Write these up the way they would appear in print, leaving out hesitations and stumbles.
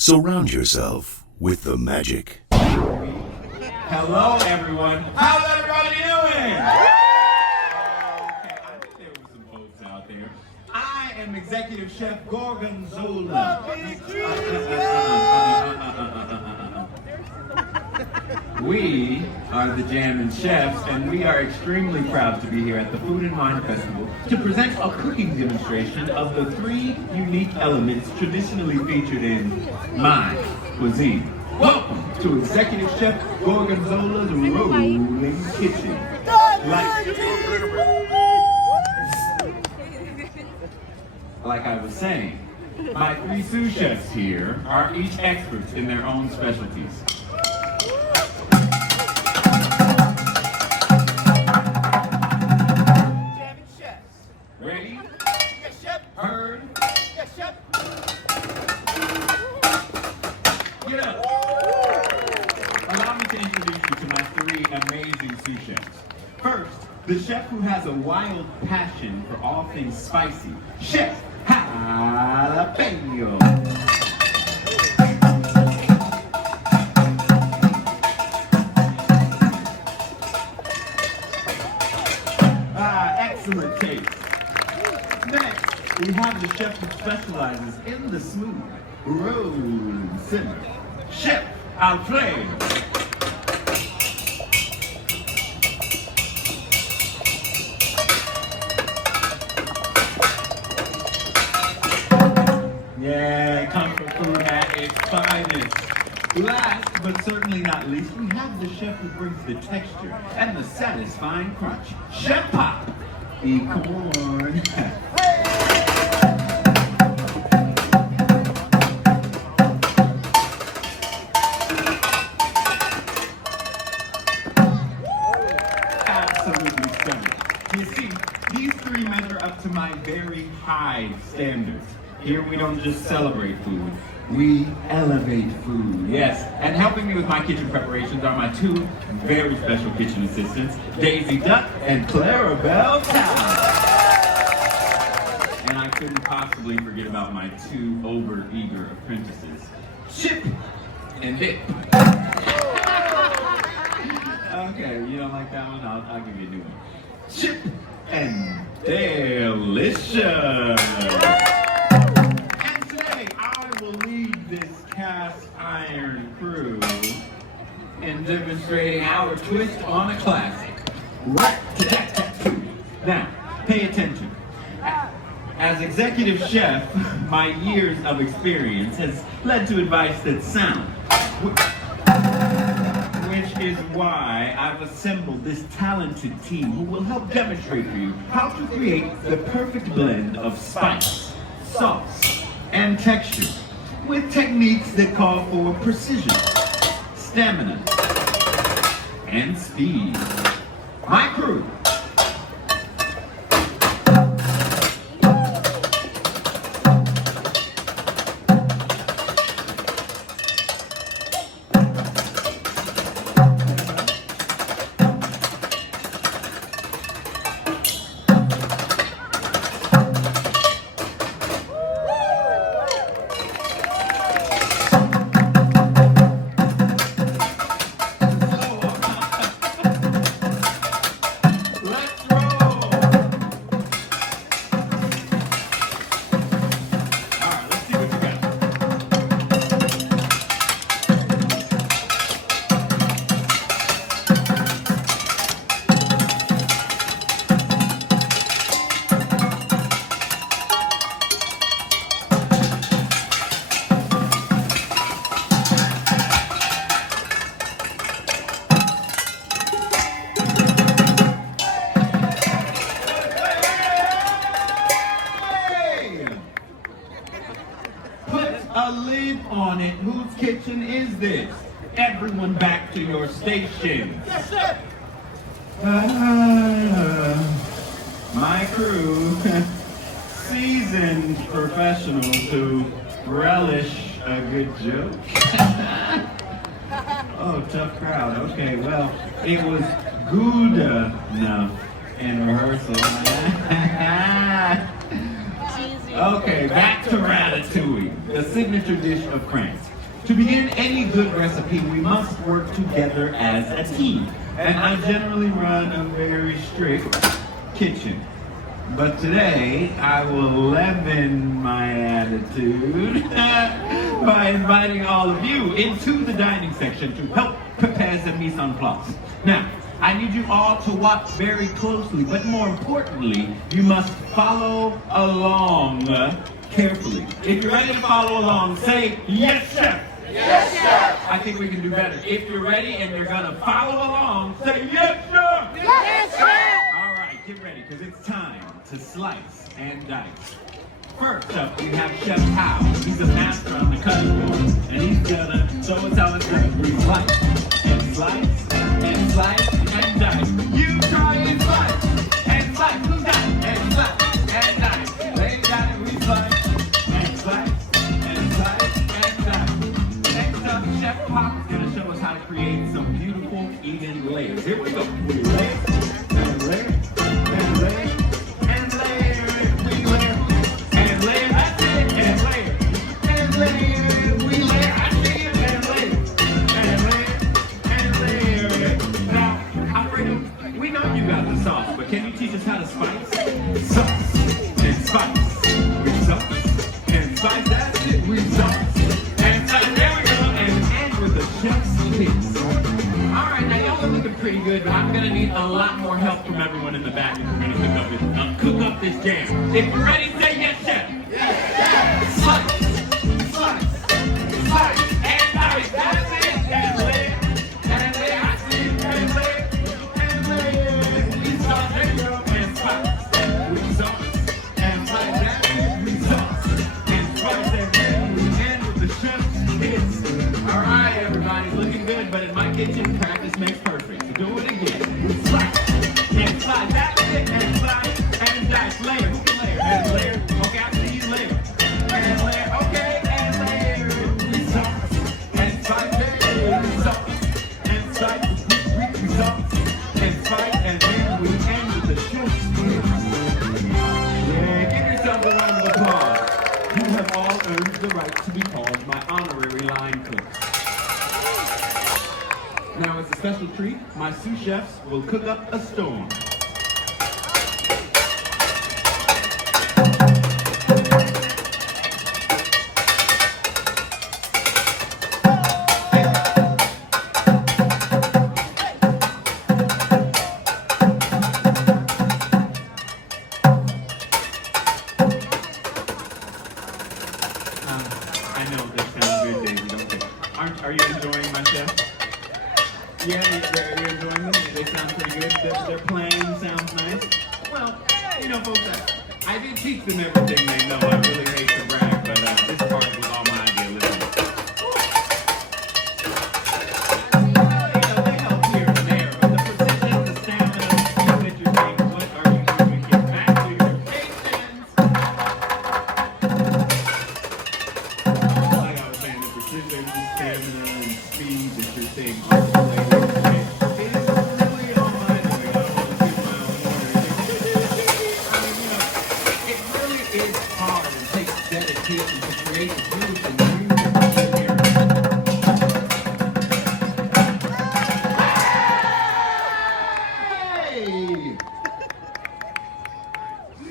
Surround yourself with the magic. Hello, everyone. How's everybody doing? Okay, I knew there were some folks out there. I am Executive Chef Gorgonzola. We are the Jammin Chefs, and we are extremely proud to be here at the Food and Wine Festival to present a cooking demonstration of the 3 unique elements traditionally featured in my cuisine. Welcome to Executive Chef Gorgonzola's Rolling Kitchen. Like I was saying, my 3 sous chefs here are each experts in their own specialties. Jammin Chefs. Ready? Yes, chef. Heard? Yes, chef. Get up! Allow me to introduce you to my 3 amazing sous chefs. First, the chef who has a wild passion for all things spicy, Chef Jalapeno. Excellent taste. Next, we have the chef who specializes in the smooth, rolling simmer, Chef Alfredo. Yeah, comfort food at its finest. Last, but certainly not least, we have the chef who brings the texture and the satisfying crunch, Chef Pop. Corn. Absolutely stunning. You see, these 3 measure up to my very high standards. Here we don't just celebrate food, we elevate food. Yes, and helping me with my kitchen preparations are my 2 very special kitchen assistants, Daisy Duck and Clarabelle Cow. And I couldn't possibly forget about my 2 over-eager apprentices, Chip and Dip. Okay, you don't like that one? I'll give you a new one. Chip and Delicious. This cast iron crew in demonstrating our twist on a classic. Rat-tat-tat-tat-too. Now, pay attention. As executive chef, my years of experience has led to advice that's sound, which is why I've assembled this talented team who will help demonstrate for you how to create the perfect blend of spice, sauce, and texture, with techniques that call for precision, stamina, and speed. My crew. A lid on it. Whose kitchen is this? Everyone back to your stations. Yes, chef. My crew, seasoned professionals who relish a good joke. Oh, tough crowd. Okay, well, it was good enough in rehearsal. Okay, back to ratatouille, the signature dish of France. To begin any good recipe, we must work together as a team. And I generally run a very strict kitchen. But today, I will leaven my attitude by inviting all of you into the dining section to help prepare the mise en place. Now, I need you all to watch very closely, but more importantly, you must follow along carefully. If you're ready to follow along, say, "Yes, chef." Yes, chef. I think we can do better. If you're ready and you're gonna follow along, say, "Yes, chef." Yes, chef. All right, get ready, because it's time to slice and dice. First up, we have Chef Cow. He's a master on the cutting board, and he's gonna show us how it's done. We slice and slice and slice and dice. You try and slice and slice. Who's that? And slice and dice. Lay it down and we slice and slice and slice and dice. Next up, Chef Pop is gonna show us how to create some beautiful even layers. Here we go. We lay and lay and lay and layer it. We layer and layer. That's it. And layer and layer. We layer. I see it. And layer and layer and layer it. Now, Alfredo, we know you got the sauce, but can you teach us how to spice? Sauce and spice. We sauce and spice. That's it. We sauce and spice. There we go. And end with the chef's kiss. All right, now y'all are looking pretty good, but I'm gonna need a lot more help from everyone in the back if we're gonna cook up this jam. If you're ready, say yes, chef. Yes, slice, slice, slice, and dice. That's it. And lay, I see it. And lay, we sauce. There you go. And spice. We sauce and slice. That's it. We sauce and spice. And then we end with the chef's kiss. All right, everybody's looking good, but in my kitchen, practice makes perfect. So do it again. Slice and slice. That's it. And slice and dice. Layer. Who can layer? And layer. Okay, I see you layer. And layer. Okay, and layer. We sauce and spice. There we sauce and spice. We sauce and spice. And then we end with the chef's kiss. Yeah, give yourself a round of applause. You have all earned the right to be called my honorary line cook. Now, as a special treat, my sous chefs will cook up a storm. I know this sounds good, Daisy, don't they? Are you enjoying my chef? Yeah, you're enjoying them? They sound pretty good? Their playing sounds nice? Well, you know, folks, I did teach them everything they know. I really hate to brag, but this part was all my idea. Listen. You know, they help here and there, but the precision, the stamina, the speed that you're saying, what are you doing? Get back to your stations. Like I was saying, the precision, the stamina, and speed that you're saying.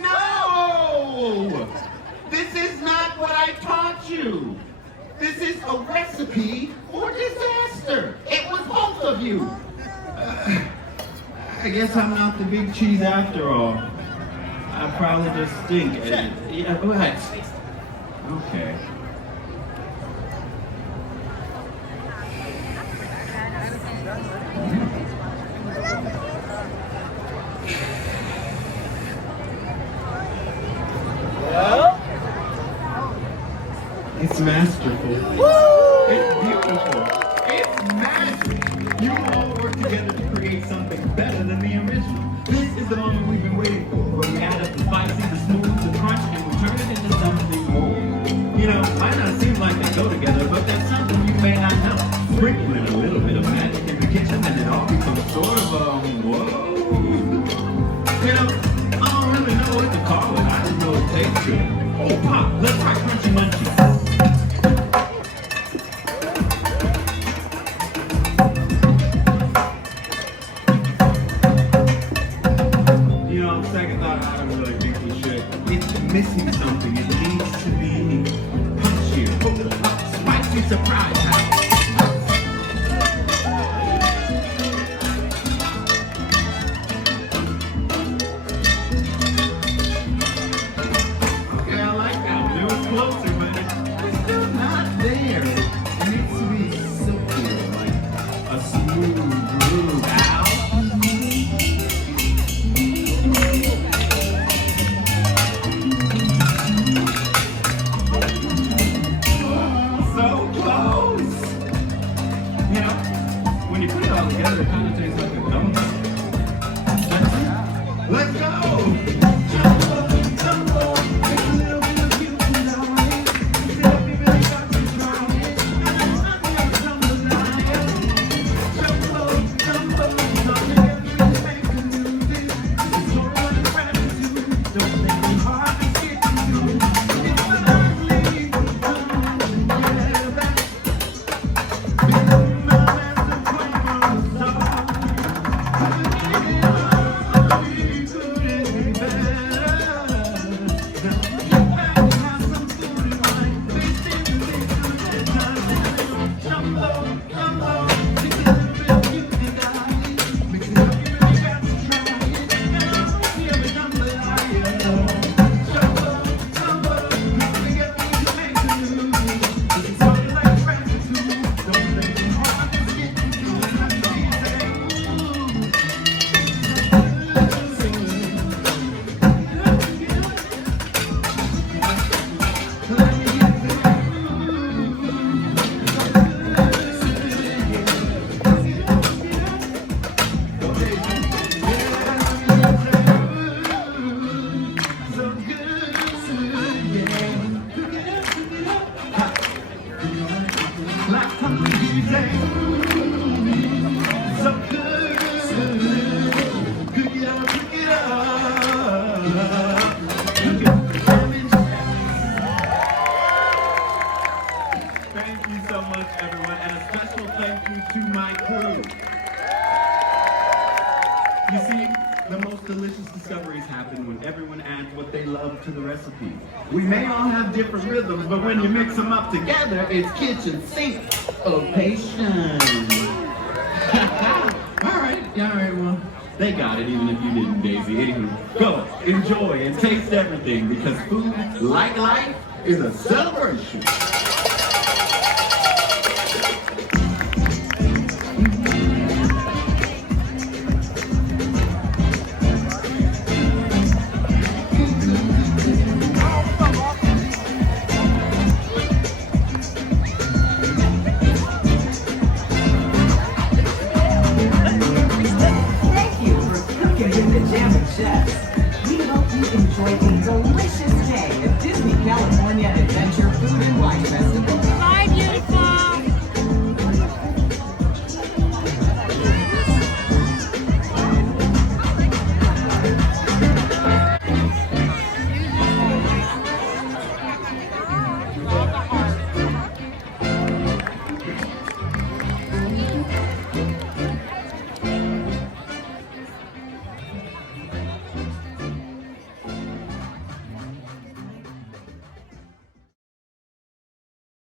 No! This is not what I taught you. This is a recipe for disaster. It was both of you. I guess I'm not the big cheese after all. I probably just stink at it. Yeah, what? Okay. It's masterful. It's beautiful. It's magic. You all work together to create something better than the original. This is the moment we've been waiting for, where we add up the spicy, the smooth, the crunch, and we turn it into something more. You know, might not seem like they go together, but that's something you may not know. Sprinkle in a little bit of magic in the kitchen, and it all becomes sort of whoa. You know, I don't really know what to call it. I just know it tastes good. Oh, surprise house. Okay, I like that one. It was closer, but it's still not there. It needs to be silkier, like a smooth groove. Al. So close! You know, when you put it all together, it kind of tastes like a donut. That's it. Let's go! Jumbo, jumbo, take a little bit of you tonight. Sit up, you really got to try it. I'm jambalaya. Jumbo, jumbo, jumbo, make a music. It's all right, gratitude. Don't make it hard to get to. It's lovely. Thank you so much, everyone, and a special thank you to my crew. You see, the most delicious discoveries happen when everyone adds what they love to the recipe. We may all have different rhythms, but when you mix them up together, it's kitchen sink-o-pation. All right, well, they got it, even if you didn't, Daisy. Anywho, go, enjoy, and taste everything, because food, like life, is a celebration.